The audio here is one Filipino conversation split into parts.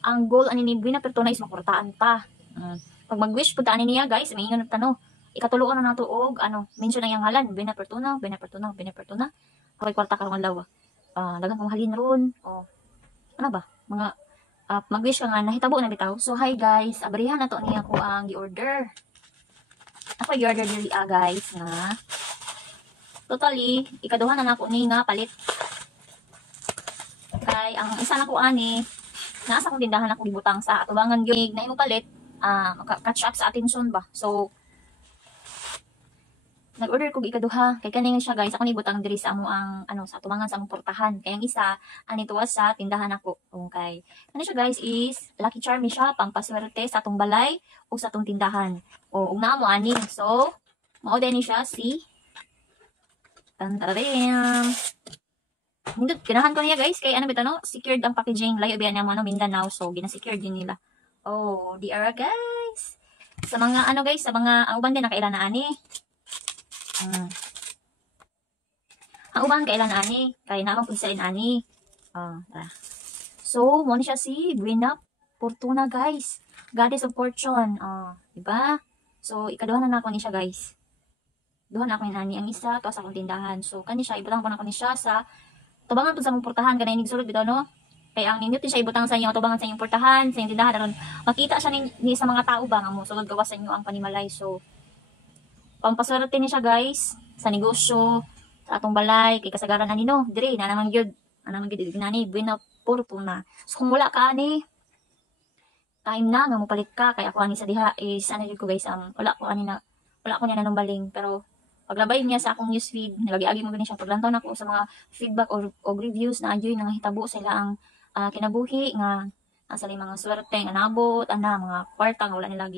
ang goal ani ni Buena Fortuna is makurtaan ta. Pag mag-wish pud ta ani niya guys, may ingon tano. Ikatulo na nato og mention ang yang ngalan, Buena Fortuna, Buena Fortuna, Buena Fortuna. Ako'y kwarta karong adlaw. Daghang kong halin ron. Ano ba? Mga mag-wish ka nga nahitabo na bitaw. So hi guys, abarihan na to niya ko ang gi-order. Ako i-order diri guys nga. Totally, ikaduha na nako ni nga palit. Kay ang isa na ko ani, nasa kong tindahan ako gibutang sa atubangan gyud na imo palit, catch up sa attention ba. So nag-order ko ikaduha kay kaning siya guys, ako ni butang diri sa amo ang sa atubangan sa among portahan. Kay ang isa ani tuwa sa tindahan ako. Okay. Ano siya guys is Lucky Charm siya pang paswerte sa atong balay o sa atong tindahan. Ug naa mo ani. So mao din ni siya si Tantaram. Hindot, ganahan ko niya guys, kay secured ang packaging, layo biya naman Mindanao, so gina-secured din nila. Di ara guys. Sa mga guys, sa mga, ang uban din nakailan na ani. Ang uban kailan na ani, kaya naman po isa rin ani. So, mo siya si Buena Fortuna guys. Goddess of Fortune, diba? So, ikaduha na ako ni siya guys. Duha na ako ni nani, ang isa, to sa akong tindahan. So, kani siya, ibutang ko na ako ni siya sa tubangan po sa mong portahan, kanay nigsulod bitaw no. Kaya ang ninyo siya ibutang sa inyo tubangan sa inyong portahan, sa inyong tindahan aron makita siya ni sa mga tao ba nga mo sulod gawas sa inyo ang panimalay. So pampaswerte ni siya guys sa negosyo sa atong balay kay kasagaran ani no. Dire na naman gyud nani Buena Fortuna. So kung wala ka ani time na nga mo palit ka kay ako ani sa diha is gyud ko guys wala ko niya nanong baling pero paglabay niya sa akong newsfeed, nalagi-agi mo gani siya paglantaw nako sa mga feedback o reviews na adyoy nga hitabo sa ilang kinabuhi nga asa mga swerte nga naabot mga kwarta nga wala nila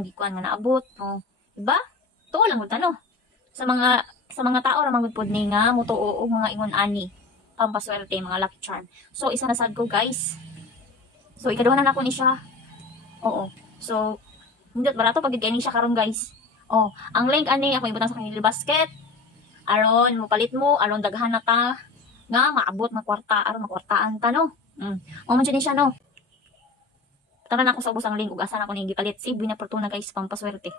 gikuan nga naabot diba? Tuo lang gud no. Sa mga tao ra man gud ni nga motuo og mga ingon ani pampaswerte mga lucky charm. So isa na sad ko guys. So ikaduha na nako ni siya. Oo. So hindot barato pag gid siya karon guys. Ang link ani ako ibutang sa kanil basket. Aron mo palit mo, aron daghan na ta nga maabot kwarta, aron makwartaan ta no. Mo man siya no. Tara na ako sa ubos ang link ug asa na ako ni gipalit si Buena Fortuna guys pampaswerte.